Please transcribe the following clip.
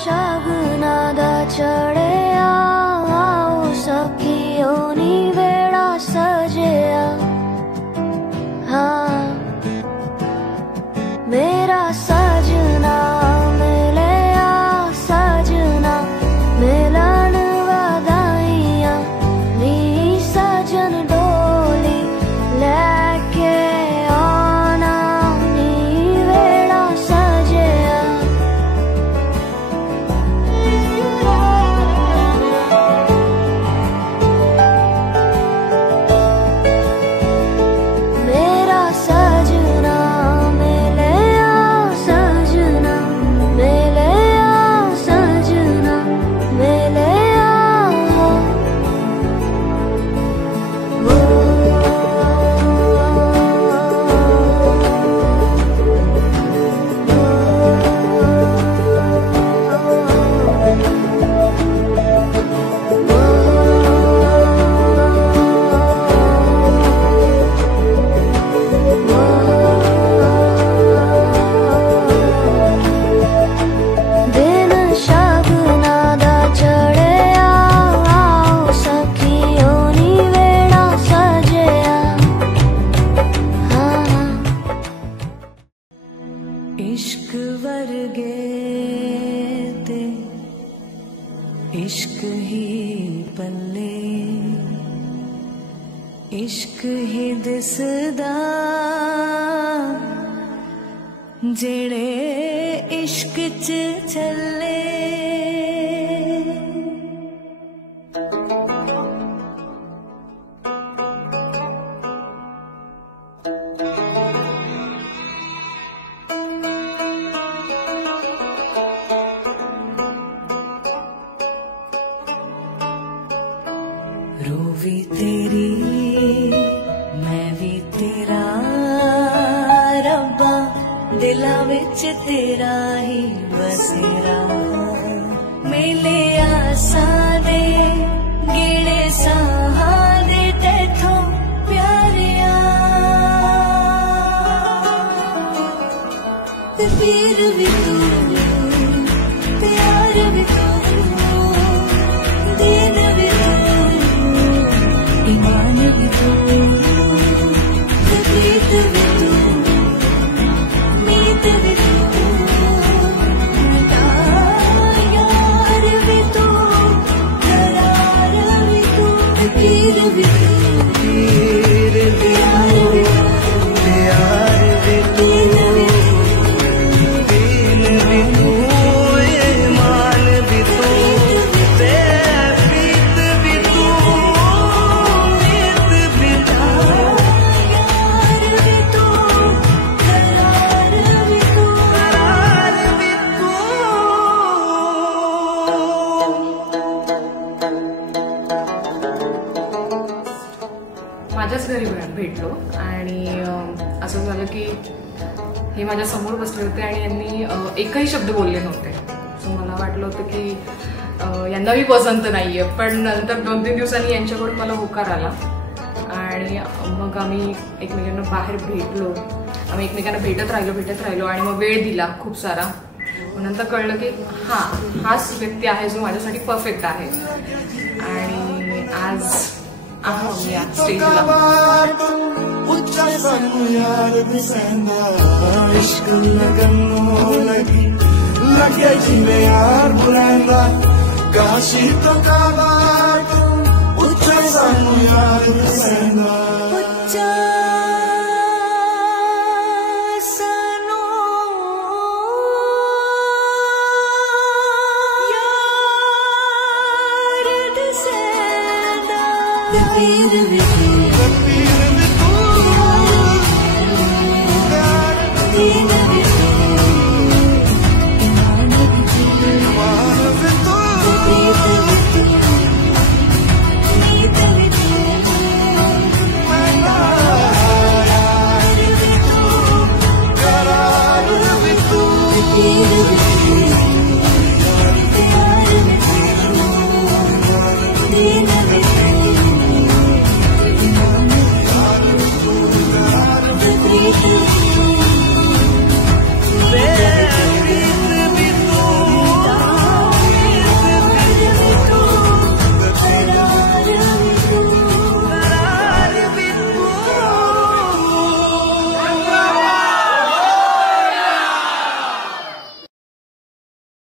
शगना दा चढ़िया आओ सखियों नी वेड़ा सजिया। हाँ मेरा सजना मिलिया सजना मिलन वधाइयां नी सजन डोली लैके आना नी वेड़ा सजिया। मेरा सजना मिलिया सजना मिलिया सजना मिलिया। दिन शगना दा चढ़िया आओ सखियों नी वेड़ा सजिया। हाँ इश्क वर्गे ते इश्क ही पल्ले इश्क ही दिसदा जेड़े इश्क च चले। रूह भी तेरी मैं भी तेरा रब्बा दिला विच तेरा ही बसेरा। मिले आसां दे गेड़े साहां दे तैथों प्यारिया ते पीर भी तू प्यार भी तू दीन भी तू ईमान भी तू ते प्रीत भी तू मीत भी तू मेरा यार भी तू करार भी तू ते पीर भी तू पीर भी तू प्यार भी तू दीन भी तू ईमान भी तू ते प्रीत भी तू मीत भी तू यार भी तू करार भी तू माझ्याच घरी भेटलो आणि असं झालं की हे माझ्या समोर बसले होते आणि यांनी एकही शब्द बोलले नव्हते. सो मला वाटलं होतं की यांना मी पसंत नाहीये. पण नंतर 2-3 दिवसांनी यांच्याकडून मला होकार आला आणि मग आम्ही एकमेकांना बाहेर भेटलो. आम्ही एकमेकांना भेटत राहिलो आणि मग वेळ दिला खूप सारा. नंतर कळलं की हाच व्यक्ती आहे जो माझ्यासाठी परफेक्ट आहे. आणि आज आम्ही या स्टेजला इश्क लगनों लगी लगे जिन्हें यार बुलांदा काशी तो काबा उच्चा सानू यार पसंदा उच्चा सानू यार पसंदा पीर भी Thank you.